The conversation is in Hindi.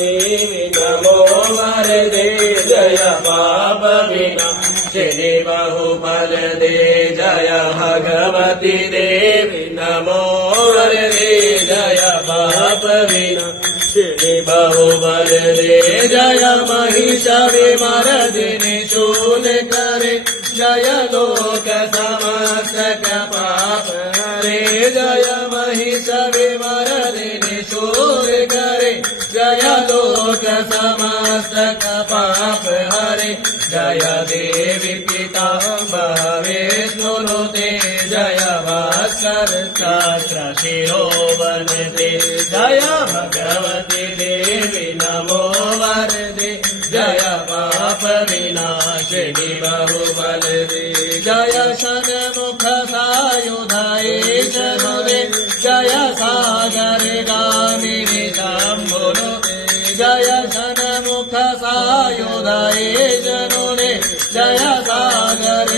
नमो वरदे जय पाप विनाशिनी बहुबल दे जय भगवती देवी नमो वरदे जय पाप विनाशिनी बहुबल दे जय महिषासुरमर्दिनी शूल करे जय लोक समस्त पाप हरे जय महिषासुरमर्दिनी शूल करे जय लोक समस्त पाप हरे जय देवी पितामह विष्णुनुते जय भास्कर शास्त्र शिरोवनते जय भगवती देवी नमो वरदे जय पाप विनाशिनी बहुबल दे जय षण्मुख सायुधाय शनुदे जय सागर गामिनी शम्भुनु जय षण्मुख सायुधाय जनुने जय सागर